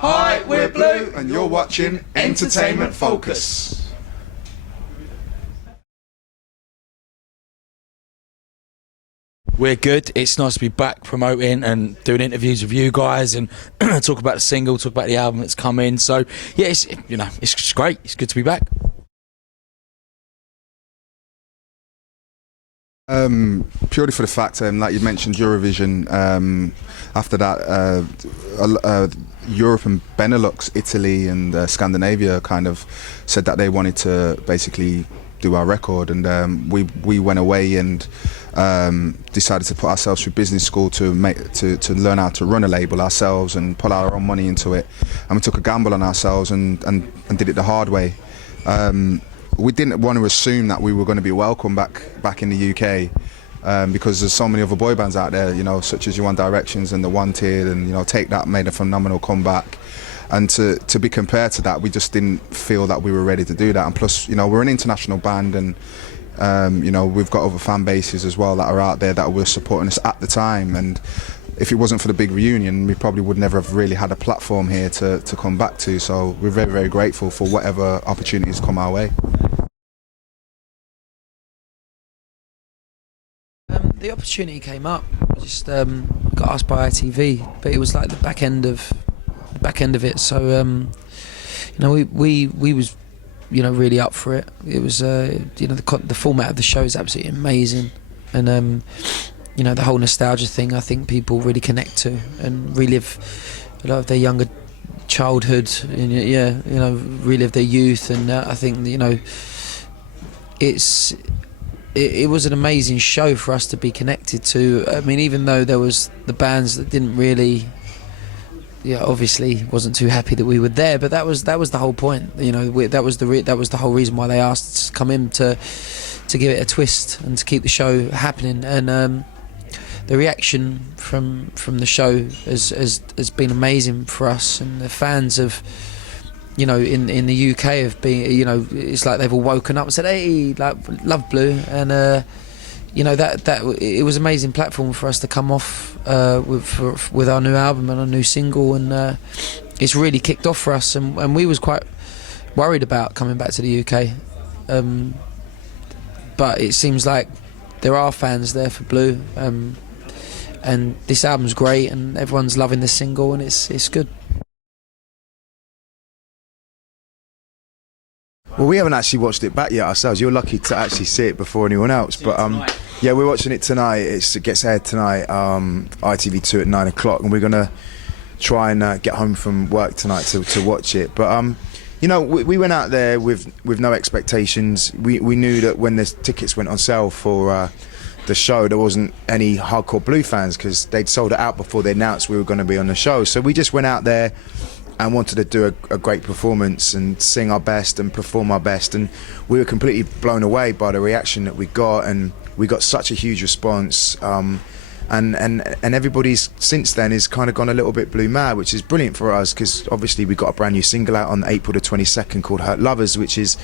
Hi, we're Blue, and you're watching Entertainment Focus. We're good. It's nice to be back promoting and doing interviews with you guys and talk about the single, talk about the album that's come in. So yeah, it's just great. It's good to be back. Purely for the fact, like you mentioned, Eurovision. After that, Europe and Benelux, Italy and Scandinavia kind of said that they wanted to basically do our record, and we went away and decided to put ourselves through business school to learn how to run a label ourselves and put our own money into it. And we took a gamble on ourselves and did it the hard way. We didn't want to assume that we were going to be welcome back in the UK, because there's so many other boy bands out there, you know, such as Your One Directions and The Wanted, and you know, Take That made a phenomenal comeback. And to be compared to that, we just didn't feel that we were ready to do that. And plus, you know, we're an international band, and you know, we've got other fan bases as well that are out there that were supporting us at the time. And if it wasn't for the big reunion, we probably would never have really had a platform here to come back to. So we're very, very grateful for whatever opportunities come our way. The opportunity came up. I just got asked by ITV, but it was like the back end of it. So you know, we was, you know, really up for it. It was you know, the format of the show is absolutely amazing, and you know, the whole nostalgia thing, I think people really connect to and relive a lot of their younger childhood, and yeah, you know, relive their youth. And I think, you know, it was an amazing show for us to be connected to. I mean, even though there was the bands that didn't really, yeah, obviously wasn't too happy that we were there, but that was the whole point. You know, that was the whole reason why they asked us to come in, to give it a twist and to keep the show happening. And the reaction from the show has been amazing for us, and the fans have, you know, in the UK have been, you know, it's like they've all woken up and said, hey, like, love Blue. And you know, that it was an amazing platform for us to come off with our new album and our new single, and it's really kicked off for us. And we was quite worried about coming back to the UK, but it seems like there are fans there for Blue, and this album's great, and everyone's loving this single, and it's good. Well, we haven't actually watched it back yet ourselves. You're lucky to actually see it before anyone else. But yeah, we're watching it tonight. It gets aired tonight, ITV2 at 9 o'clock, and we're gonna try and get home from work tonight to watch it. But you know, we went out there with no expectations. We knew that when the tickets went on sale for the show, there wasn't any hardcore Blue fans, because they'd sold it out before they announced we were going to be on the show. So we just went out there and wanted to do a great performance and sing our best and perform our best, and we were completely blown away by the reaction that we got, and we got such a huge response, and everybody's since then has kind of gone a little bit Blue mad, which is brilliant for us, because obviously we got a brand new single out on April the 22nd called Hurt Lovers, which is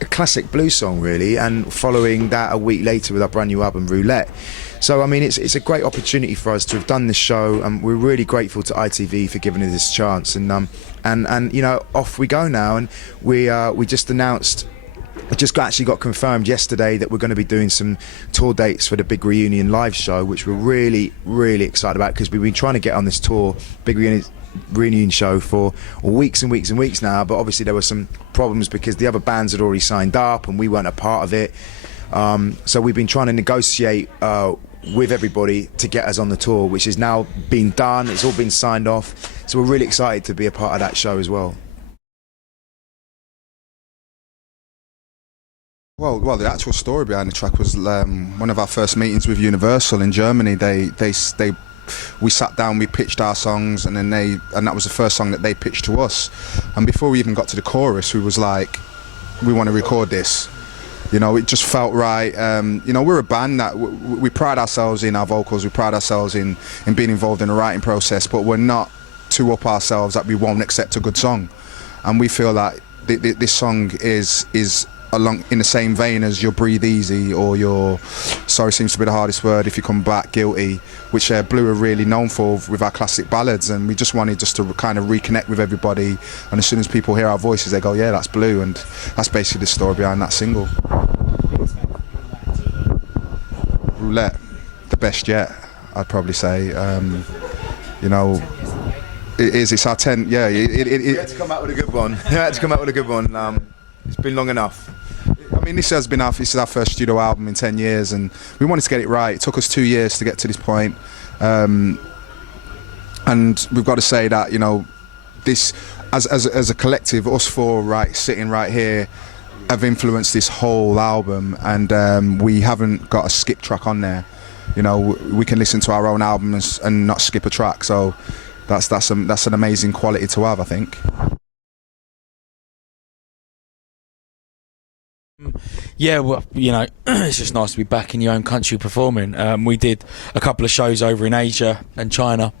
a classic Blue song really, and following that a week later with our brand new album Roulette. So I mean, it's a great opportunity for us to have done this show, and we're really grateful to ITV for giving us this chance. And you know, off we go now. And we just announced, I just actually got confirmed yesterday that we're going to be doing some tour dates for the Big Reunion live show, which we're really, really excited about, because we've been trying to get on this tour, Big Reunion show, for weeks and weeks and weeks now. But obviously there were some problems because the other bands had already signed up and we weren't a part of it. So we've been trying to negotiate with everybody to get us on the tour, which has now been done. It's all been signed off, so we're really excited to be a part of that show as well. Well, the actual story behind the track was one of our first meetings with Universal in Germany. We sat down, we pitched our songs, and that was the first song that they pitched to us. And before we even got to the chorus, we was like, we want to record this. You know, it just felt right. You know, we're a band that we pride ourselves in our vocals, we pride ourselves in being involved in the writing process, but we're not too up ourselves that we won't accept a good song. And we feel that this song is along in the same vein as your Breathe Easy or your Sorry Seems to Be the Hardest Word, If You Come Back, Guilty, which Blue are really known for with our classic ballads, and we just wanted just to kind of reconnect with everybody, and as soon as people hear our voices they go, yeah, that's Blue, and that's basically the story behind that single. Roulette, the best yet, I'd probably say. You know, it's our 10th, yeah. We had to come out with a good one. It's been long enough. I mean, this is our first studio album in 10 years, and we wanted to get it right. It took us 2 years to get to this point. And we've got to say that, you know, this, as a collective, us four sitting right here, have influenced this whole album, and we haven't got a skip track on there. You know, we can listen to our own albums and not skip a track, so that's an amazing quality to have, I think. Yeah, well, you know, it's just nice to be back in your own country performing. We did a couple of shows over in Asia and China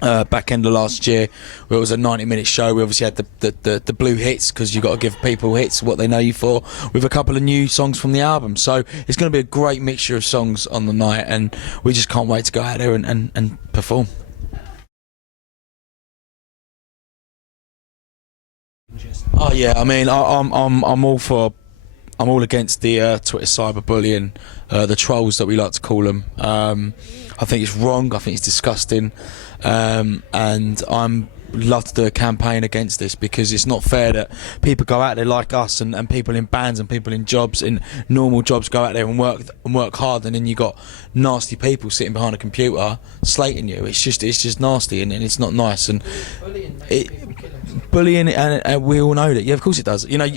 back end of last year, where it was a 90-minute show. We obviously had the Blue hits, because you've got to give people hits what they know you for, with a couple of new songs from the album. So it's going to be a great mixture of songs on the night, and we just can't wait to go out there and perform. Oh yeah, I mean, I'm all against the Twitter cyberbullying, the trolls that we like to call them. I think it's wrong. I think it's disgusting, and I'm love to do a campaign against this, because it's not fair that people go out there like us and people in bands and people in jobs, in normal jobs, go out there and work hard, and then you got nasty people sitting behind a computer slating you. It's just nasty, and it's not nice. And bullying, and we all know that. Yeah, of course it does. You know,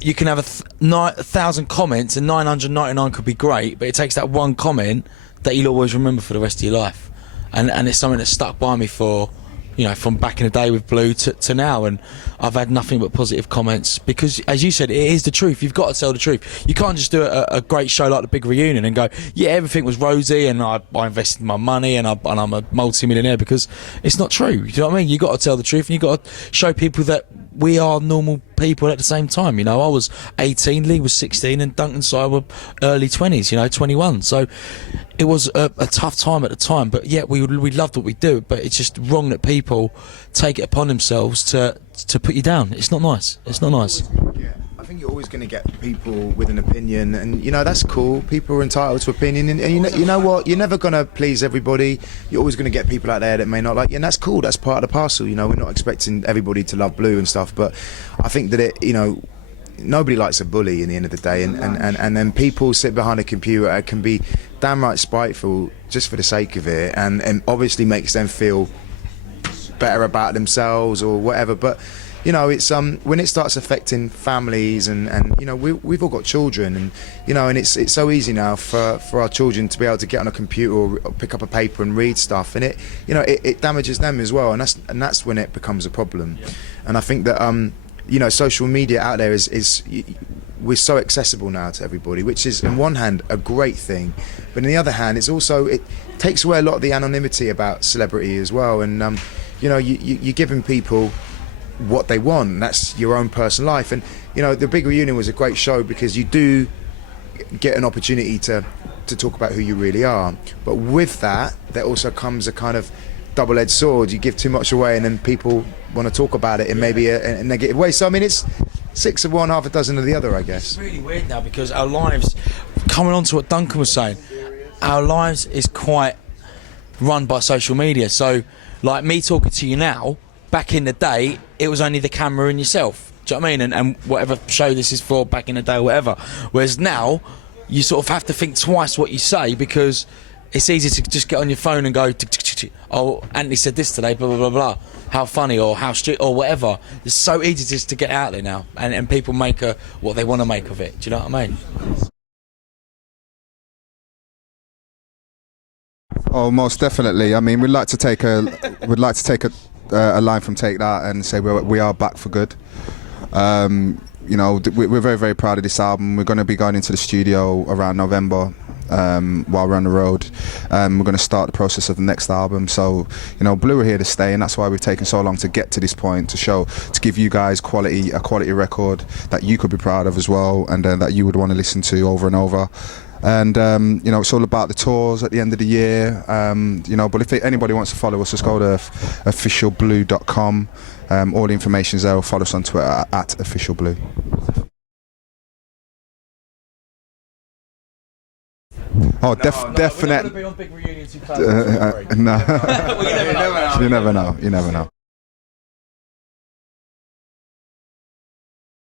you can have 1,000 comments and 999 could be great, but it takes that one comment that you'll always remember for the rest of your life, and it's something that stuck by me for, you know, from back in the day with Blue to now, and I've had nothing but positive comments, because, as you said, it is the truth. You've got to tell the truth. You can't just do a great show like the Big Reunion and go, yeah, everything was rosy and I invested my money and I'm a multi-millionaire, because it's not true. You know what I mean? You've got to tell the truth, and you've got to show people that we are normal people at the same time. You know, I was 18, Lee was 16, and Duncan and I were early 20s, you know, 21. So it was a tough time at the time, but yeah, we loved what we do, but it's just wrong that people take it upon themselves to put you down. It's not nice. It's not nice. Yeah, I think you're always going to get people with an opinion, and you know, that's cool. People are entitled to opinion, and you know what? You're never going to please everybody. You're always going to get people out there that may not like you, and that's cool. That's part of the parcel. You know, we're not expecting everybody to love Blue and stuff, but I think that it, you know, nobody likes a bully in the end of the day, and then people sit behind a computer can be damn right spiteful just for the sake of it, and obviously makes them feel better about themselves or whatever. But you know, it's when it starts affecting families, and you know, we've all got children, and you know, and it's so easy now for our children to be able to get on a computer or pick up a paper and read stuff, and it damages them as well, and that's when it becomes a problem. Yeah. And I think that you know, social media out there is we're so accessible now to everybody, which is on one hand a great thing, but on the other hand it takes away a lot of the anonymity about celebrity as well, and you know, you're giving people what they want, and that's your own personal life. And you know, the Big Reunion was a great show because you do get an opportunity to talk about who you really are, but with that there also comes a kind of double-edged sword. You give too much away and then people want to talk about it in maybe a negative way. So I mean, it's 6 of one, half a dozen of the other, I guess. It's really weird now, because our lives, coming on to what Duncan was saying, our lives is quite run by social media. So like me talking to you now, back in the day it was only the camera and yourself. Do you know what I mean? And whatever show this is for back in the day or whatever. Whereas now you sort of have to think twice what you say, because it's easy to just get on your phone and go, oh, Anthony said this today, blah, blah, blah, blah. How funny, or how stupid, or whatever. It's so easy just to get out there now, and people make what they want to make of it. Do you know what I mean? Oh, most definitely. I mean, we'd like to take a line from Take That and say we are back for good. You know, we're very, very proud of this album. We're going to be going into the studio around November while we're on the road. We're going to start the process of the next album. So, you know, Blue are here to stay, and that's why we've taken so long to get to this point, to give you guys a quality record that you could be proud of as well, and that you would want to listen to over and over. And you know, it's all about the tours at the end of the year. You know, but if anybody wants to follow us, just go to officialblue.com. All the information's there. Or follow us on Twitter at officialblue. Oh, definitely. Be on big reunion 2000. No, you never know. You never know.